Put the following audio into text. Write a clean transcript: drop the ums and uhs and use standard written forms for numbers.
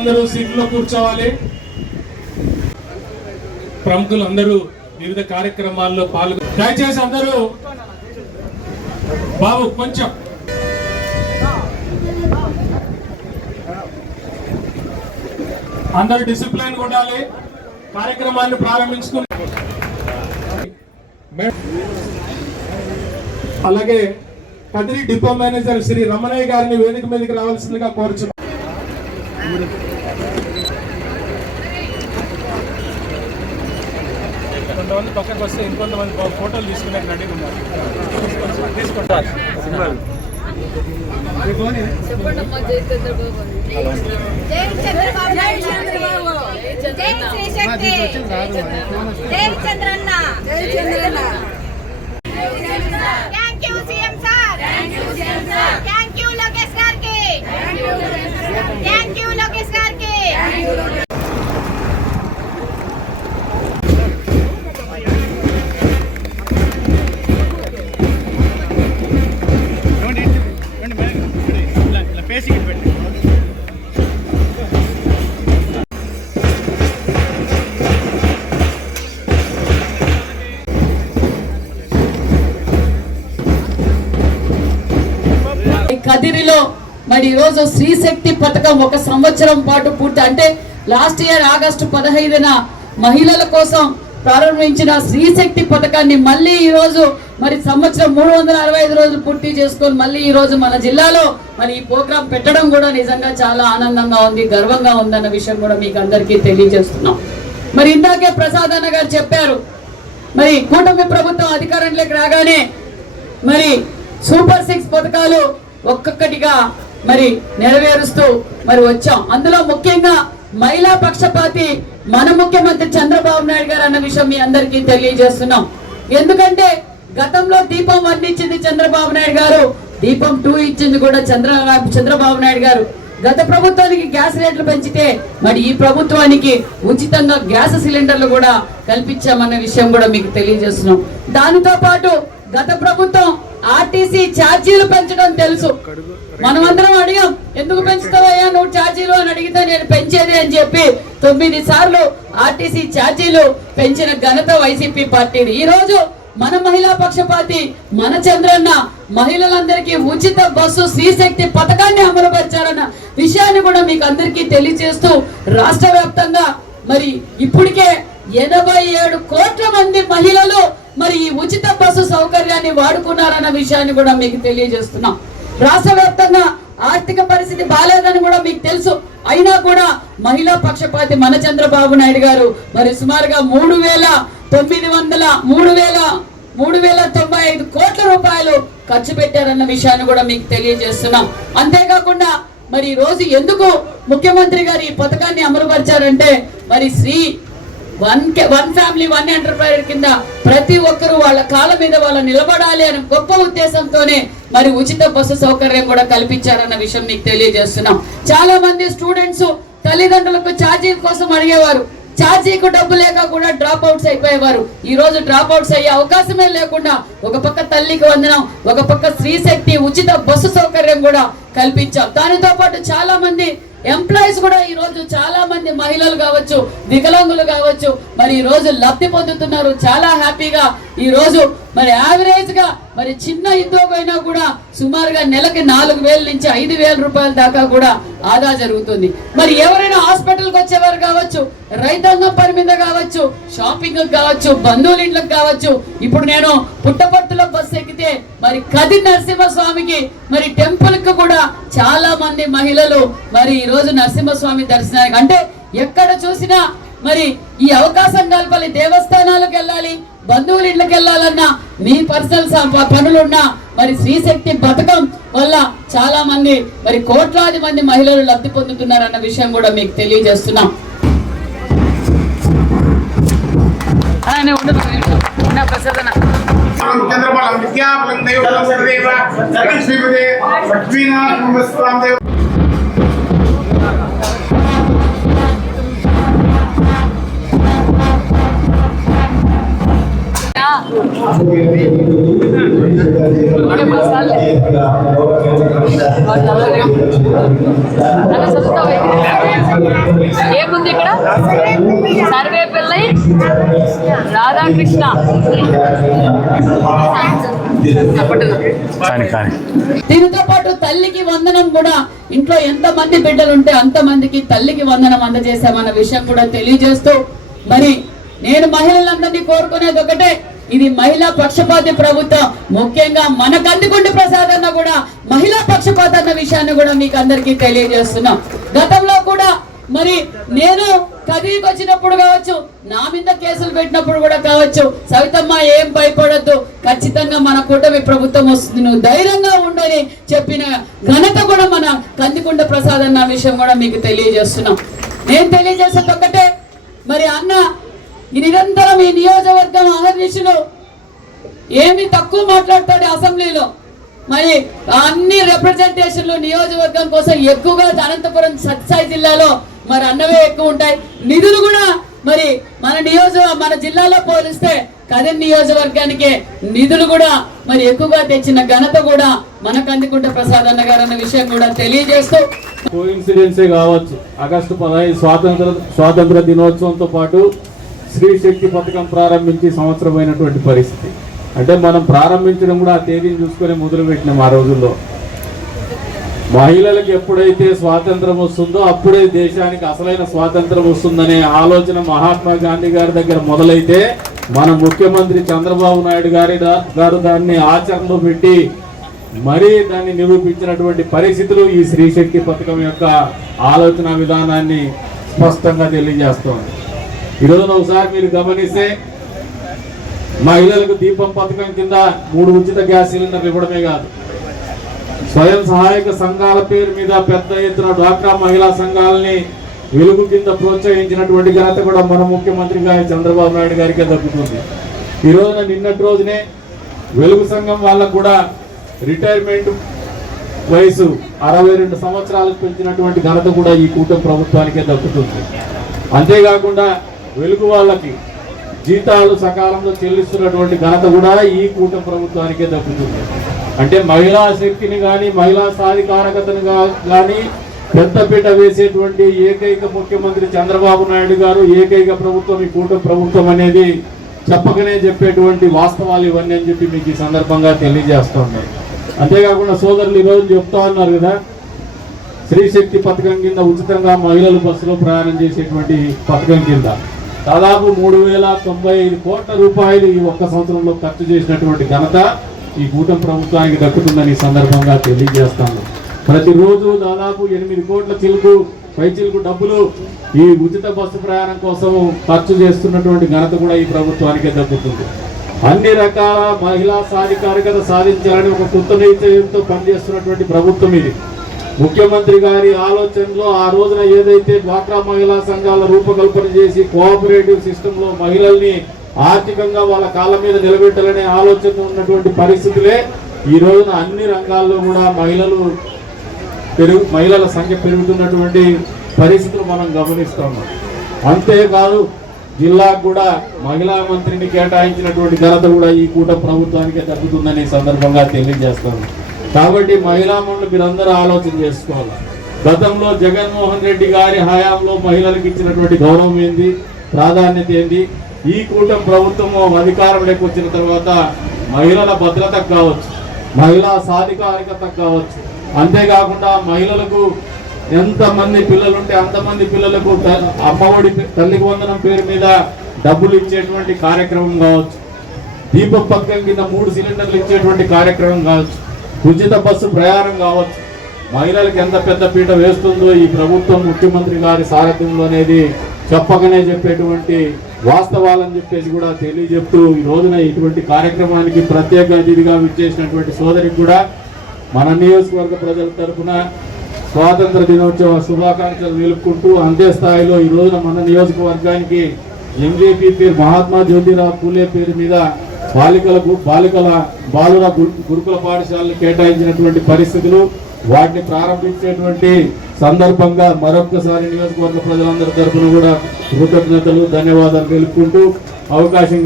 అందరూ సీట్లో కూర్చోవాలి. ప్రముఖులు అందరూ వివిధ కార్యక్రమాల్లో పాల్గొని దయచేసి అందరూ బాబు కొంచెం అందరూ డిసిప్లిన్ ఉండాలి. కార్యక్రమాన్ని ప్రారంభించుకుని అలాగే కదిరి డిపో మేనేజర్ శ్రీ రమణయ్య గారిని వేదిక మీదకి రావాల్సిందిగా కోరుచున్నాం. కొంతమంది పక్కకు వస్తే ఇంకొంతమంది ఫోటోలు తీసుకునే రెడీగా ఉన్నారు. తీసుకుంటారు. కదిరిలో మరి ఈరోజు శ్రీశక్తి పథకం 1 సంవత్సరం పాటు పూర్తి అంటే లాస్ట్ ఇయర్ ఆగస్టు 15న మహిళల కోసం ప్రారంభించిన శ్రీశక్తి పథకాన్ని మళ్ళీ ఈరోజు మరి సంవత్సరం 365 రోజులు పూర్తి చేసుకొని మళ్ళీ ఈరోజు మన జిల్లాలో మరి ఈ ప్రోగ్రాం పెట్టడం కూడా నిజంగా చాలా ఆనందంగా ఉంది, గర్వంగా ఉందన్న విషయం కూడా మీకు అందరికీ తెలియజేస్తున్నాం. మరి ఇందాకే ప్రసాద్ అన్న గారు చెప్పారు, మరి కూటమి ప్రభుత్వం అధికారంలోకి రాగానే మరి సూపర్ 6 పథకాలు ఒక్కొక్కటిగా మరి నెరవేరుస్తూ మరి వచ్చాం. అందులో ముఖ్యంగా మహిళా పక్షపాతి మన ముఖ్యమంత్రి చంద్రబాబు నాయుడు గారు అన్న విషయం మీ అందరికీ తెలియజేస్తున్నాం. ఎందుకంటే గతంలో దీపం 1 ఇచ్చింది చంద్రబాబు నాయుడు గారు, దీపం 2 ఇచ్చింది కూడా చంద్రబాబు నాయుడు గారు. గత ప్రభుత్వానికి గ్యాస్ రేట్లు పెంచితే మరి ఈ ప్రభుత్వానికి ఉచితంగా గ్యాస్ సిలిండర్లు కూడా కల్పించామన్న విషయం కూడా మీకు తెలియజేస్తున్నాం. దానితో పాటు గత ప్రభుత్వం ఆర్టీసీ ఛార్జీలు పెంచడం తెలుసు. మనమందరం అడిగాం, ఎందుకు పెంచుతావయ్యా నువ్వు ఛార్జీలు అని అడిగితే నేను పెంచేది అని చెప్పి 9 సార్లు ఆర్టీసీ ఛార్జీలు పెంచిన ఘనత వైసీపీ పార్టీది. ఈ రోజు మన మహిళా పక్షపాతి మన చంద్రన్న మహిళలందరికీ ఉచిత బస్సు శ్రీశక్తి పథకాన్ని అమలుపరిచారన్న విషయాన్ని కూడా మీకు అందరికీ తెలియజేస్తూ రాష్ట్ర వ్యాప్తంగా మరి ఇప్పటికే 87 కోట్ల మంది మహిళలు మరి ఈ ఉచిత బస్సు సౌకర్యాన్ని వాడుకున్నారన్న విషయాన్ని కూడా మీకు తెలియజేస్తున్నాం. రాష్ట్ర వ్యాప్తంగా ఆర్థిక పరిస్థితి బాలేదని కూడా మీకు తెలుసు. అయినా కూడా మహిళా పక్షపాతి మన చంద్రబాబు నాయుడు గారు మరి సుమారుగా 3,095 కోట్ల రూపాయలు ఖర్చు పెట్టారన్న విషయాన్ని కూడా మీకు తెలియజేస్తున్నాం. అంతేకాకుండా మరి ఈ రోజు ఎందుకు ముఖ్యమంత్రి గారు ఈ పథకాన్ని అమలుపరిచారంటే మరి వన్ ఫ్యామిలీ 1 ఎంటర్ప్రైజర్ కింద ప్రతి ఒక్కరూ వాళ్ళ కాళ్ళ మీద వాళ్ళు నిలబడాలి అనే గొప్ప ఉద్దేశంతోనే మరి ఉచిత బస్సు సౌకర్యం కూడా కల్పించారన్న విషయం మీకు తెలియజేస్తున్నాం. చాలా మంది స్టూడెంట్స్ తల్లిదండ్రులకు ఛార్జీ కోసం అడిగేవారు, ఛార్జీకు డబ్బు లేక కూడా డ్రాప్ అవుట్స్ అయిపోయేవారు. ఈ రోజు డ్రాప్ అవుట్స్ అయ్యే అవకాశమే లేకుండా ఒక పక్క తల్లికి వందనం, ఒక పక్క స్త్రీశక్తి ఉచిత బస్సు సౌకర్యం కూడా కల్పించాం. దానితో పాటు చాలా మంది ఎంప్లాయీస్ కూడా ఈ రోజు చాలా మంది మహిళలు కావచ్చు, వికలాంగులు కావచ్చు మరి ఈ రోజు లబ్ధి పొందుతున్నారు. చాలా హ్యాపీగా ఈ రోజు మరి యావరేజ్ గా మరి చిన్న ఉద్యోగం అయినా కూడా సుమారుగా నెలకి 4,000 నుంచి 5,000 రూపాయల దాకా కూడా ఆదా జరుగుతుంది. మరి ఎవరైనా హాస్పిటల్కి వచ్చేవారు కావచ్చు, రైతాంగం పని మీద కావచ్చు, షాపింగ్ కావచ్చు, బంధువుల ఇంట్లకు కావచ్చు. ఇప్పుడు నేను పుట్టపర్తిలో బస్సు ఎక్కితే మరి కదిరి నరసింహస్వామికి మరి టెంపుల్ కు కూడా చాలా మంది మహిళలు మరి ఈ రోజు నరసింహస్వామి దర్శనానికి అంటే ఎక్కడ చూసినా మరి ఈ అవకాశం కల్పాలి. దేవస్థానాలకు వెళ్ళాలి, బంధువుల ఇళ్ళకి వెళ్ళాలన్నా మీ పర్సనల్ పనులున్నా మరి శ్రీశక్తి పథకం వల్ల చాలా మంది మరి కోట్లాది మంది మహిళలు లబ్ధి పొందుతున్నారన్న విషయం కూడా మీకు తెలియజేస్తున్నాం. ఏముంది ఇక్కడ? సర్వేపల్లి రాధాకృష్ణ. దీనితో పాటు తల్లికి వందనం కూడా, ఇంట్లో ఎంత మంది బిడ్డలు ఉంటే అంత మందికి తల్లికి వందనం అందజేశామన్న విషయం కూడా తెలియజేస్తూ, మరి నేను మహిళలందరినీ కోరుకునేది ఒకటే, ఇది మహిళా పక్షపాతి ప్రభుత్వం. ముఖ్యంగా మన కందికొండ ప్రసాద్ అన్న కూడా మహిళా పక్షపాత అన్న విషయాన్ని కూడా మీకు అందరికీ తెలియజేస్తున్నాం. గతంలో కూడా మరి నేను కదిరికి వచ్చినప్పుడు కావచ్చు, నా మీద కేసులు పెట్టినప్పుడు కూడా కావచ్చు, సవితమ్మ ఏం భయపడద్దు, ఖచ్చితంగా మన కూటమి ప్రభుత్వం వస్తుంది, నువ్వు ధైర్యంగా ఉండని చెప్పిన ఘనత కూడా మన కందికొండ ప్రసాద్ అన్న విషయం కూడా మీకు తెలియజేస్తున్నాం. నేను తెలియజేసేది ఒకటే, మరి అన్న ఈ నిరంతరం ఈ నియోజకవర్గం అహర్నిశలు ఏమి తక్కువ మాట్లాడతాడు అసెంబ్లీలో. మరి అన్ని రిప్రజెంటేషన్లు నియోజకవర్గం కోసం ఎక్కువగా అనంతపురం సత్సాయి జిల్లాలో మరి అన్నవే ఎక్కువ ఉంటాయి. నిధులు కూడా మరి మన జిల్లాలో పోలిస్తే కదిరి నియోజకవర్గానికి నిధులు కూడా మరి ఎక్కువగా తెచ్చిన ఘనత కూడా మన కందికొండ ప్రసాద్ అన్న గారు అన్న విషయం కూడా తెలియజేస్తూ, కోఇన్సిడెన్సే కావచ్చు, ఆగస్టు 15 స్వాతంత్ర దినోత్సవంతో పాటు స్త్రీ శక్తి పథకం ప్రారంభించి సంవత్సరమైనటువంటి పరిస్థితి. అంటే మనం ప్రారంభించడం కూడా ఆ తేదీని చూసుకొని మొదలు పెట్టినాం. ఆ రోజుల్లో మహిళలకు ఎప్పుడైతే స్వాతంత్రం వస్తుందో అప్పుడే దేశానికి అసలైన స్వాతంత్రం వస్తుందనే ఆలోచన మహాత్మా గాంధీ గారి దగ్గర మొదలైతే మన ముఖ్యమంత్రి చంద్రబాబు నాయుడు గారు దాన్ని ఆచరణలో పెట్టి మరీ దాన్ని నిరూపించినటువంటి పరిస్థితులు ఈ స్త్రీ శక్తి పథకం యొక్క ఆలోచన విధానాన్ని స్పష్టంగా తెలియజేస్తోంది. ఈరోజు ఒకసారి మీరు గమనిస్తే మహిళలకు దీపం పథకం కింద 3 ఉచిత గ్యాస్ సిలిండర్లు ఇవ్వడమే కాదు, స్వయం సహాయక సంఘాల పేరు మీద పెద్ద ఎత్తున డ్వాక్రా మహిళా సంఘాలని వెలుగు కింద ప్రోత్సహించినటువంటి ఘనత కూడా మన ముఖ్యమంత్రి గారి చంద్రబాబు నాయుడు గారికే దక్కుతుంది. ఈ రోజున నిన్నటి రోజునే వెలుగు సంఘం వాళ్ళకు కూడా రిటైర్మెంట్ వయసు 62 సంవత్సరాలకు పెంచినటువంటి ఘనత కూడా ఈ కూటమి ప్రభుత్వానికే దక్కుతుంది. అంతేకాకుండా వెలుగు వాళ్ళకి జీతాలు సకాలంలో చెల్లిస్తున్నటువంటి ఘనత కూడా ఈ కూటమి ప్రభుత్వానికే దక్కుతుంది. అంటే మహిళా శక్తిని కానీ మహిళా సాధికారకతను కానీ పెద్దపీట వేసేటువంటి ఏకైక ముఖ్యమంత్రి చంద్రబాబు నాయుడు గారు, ఏకైక ప్రభుత్వం ఈ కూటమి ప్రభుత్వం అనేది చెప్పకనే చెప్పేటువంటి వాస్తవాలు ఇవన్నీ అని చెప్పి మీకు ఈ సందర్భంగా తెలియజేస్తున్నాయి. అంతేకాకుండా సోదరులు ఈరోజు చెప్తా ఉన్నారు కదా, స్త్రీ శక్తి పథకం కింద ఉచితంగా మహిళలు బస్సులో ప్రయాణం చేసేటువంటి పథకం కింద దాదాపు 3,095 కోట్ల రూపాయలు ఈ ఒక్క సంవత్సరంలో ఖర్చు చేసినటువంటి ఘనత ఈ కూటమి ప్రభుత్వానికి దక్కుతుందని సందర్భంగా తెలియజేస్తాను. ప్రతిరోజు దాదాపు 8 కోట్ల పైచిలుకు డబ్బులు ఈ ఉచిత బస్సు ప్రయాణం కోసం ఖర్చు చేస్తున్నటువంటి ఘనత కూడా ఈ ప్రభుత్వానికే దక్కుతుంది. అన్ని రకాల మహిళా సాధికారికత సాధించాలని ఒక కొత్త నిశ్చయంతో పనిచేస్తున్నటువంటి ప్రభుత్వం ఇది. ముఖ్యమంత్రి గారి ఆలోచనలో ఆ రోజున ఏదైతే డ్వాక్రా మహిళా సంఘాల రూపకల్పన చేసి కోఆపరేటివ్ సిస్టంలో మహిళల్ని ఆర్థికంగా వాళ్ళ కాళ్ళ మీద నిలబెట్టాలనే ఆలోచన ఉన్నటువంటి పరిస్థితులే ఈ రోజున అన్ని రంగాల్లో కూడా మహిళల సంఖ్య పెరుగుతున్నటువంటి పరిస్థితులు మనం గమనిస్తున్నాం. అంతేకాదు జిల్లాకు కూడా మహిళా మంత్రిని కేటాయించినటువంటి ఘనత కూడా ఈ కూటమి ప్రభుత్వానికే దక్కుతుందని సందర్భంగా తెలియజేస్తాను. కాబట్టి మహిళా మండలి మీరందరూ ఆలోచన చేసుకోవాలి. గతంలో జగన్మోహన్ రెడ్డి గారి హయాంలో మహిళలకు ఇచ్చినటువంటి గౌరవం ఏంది, ప్రాధాన్యత ఏంది, ఈ కూటమి ప్రభుత్వము అధికారంలోకి వచ్చిన తర్వాత మహిళల భద్రతకు కావచ్చు, మహిళా సాధికారికతకు కావచ్చు, అంతేకాకుండా మహిళలకు ఎంతమంది పిల్లలుంటే అంతమంది పిల్లలకు అమ్మఒడి తల్లికి వందనం పేరు మీద డబ్బులు ఇచ్చేటువంటి కార్యక్రమం కావచ్చు, దీపం పథకం కింద 3 సిలిండర్లు ఇచ్చేటువంటి కార్యక్రమం కావచ్చు, ఉచిత బస్సు ప్రయాణం కావచ్చు, మహిళలకు ఎంత పెద్ద పీట వేస్తుందో ఈ ప్రభుత్వం ముఖ్యమంత్రి గారి సారథ్యంలో అనేది చెప్పకనే చెప్పేటువంటి వాస్తవాలని చెప్పేసి కూడా తెలియజెప్తూ ఈ రోజున ఇటువంటి కార్యక్రమానికి ప్రత్యేక అతిథిగా విచ్చేసినటువంటి సోదరికి కూడా మన నియోజకవర్గ ప్రజల తరఫున స్వాతంత్ర దినోత్సవ శుభాకాంక్షలు నిలుపుకుంటూ అంతే స్థాయిలో ఈ రోజున మన నియోజకవర్గానికి ఎంజేపీ పేరు మహాత్మా జ్యోతిరావు పూలే పేరు మీద బాలుర గురుకుల పాఠశాలను కేటాయించినటువంటి పరిస్థితులు, వాటిని ప్రారంభించేటువంటి సందర్భంగా మరొకసారి నియోజకవర్గ ప్రజలందరి తరఫున కూడా కృతజ్ఞతలు ధన్యవాదాలు తెలుపుకుంటూ అవకాశం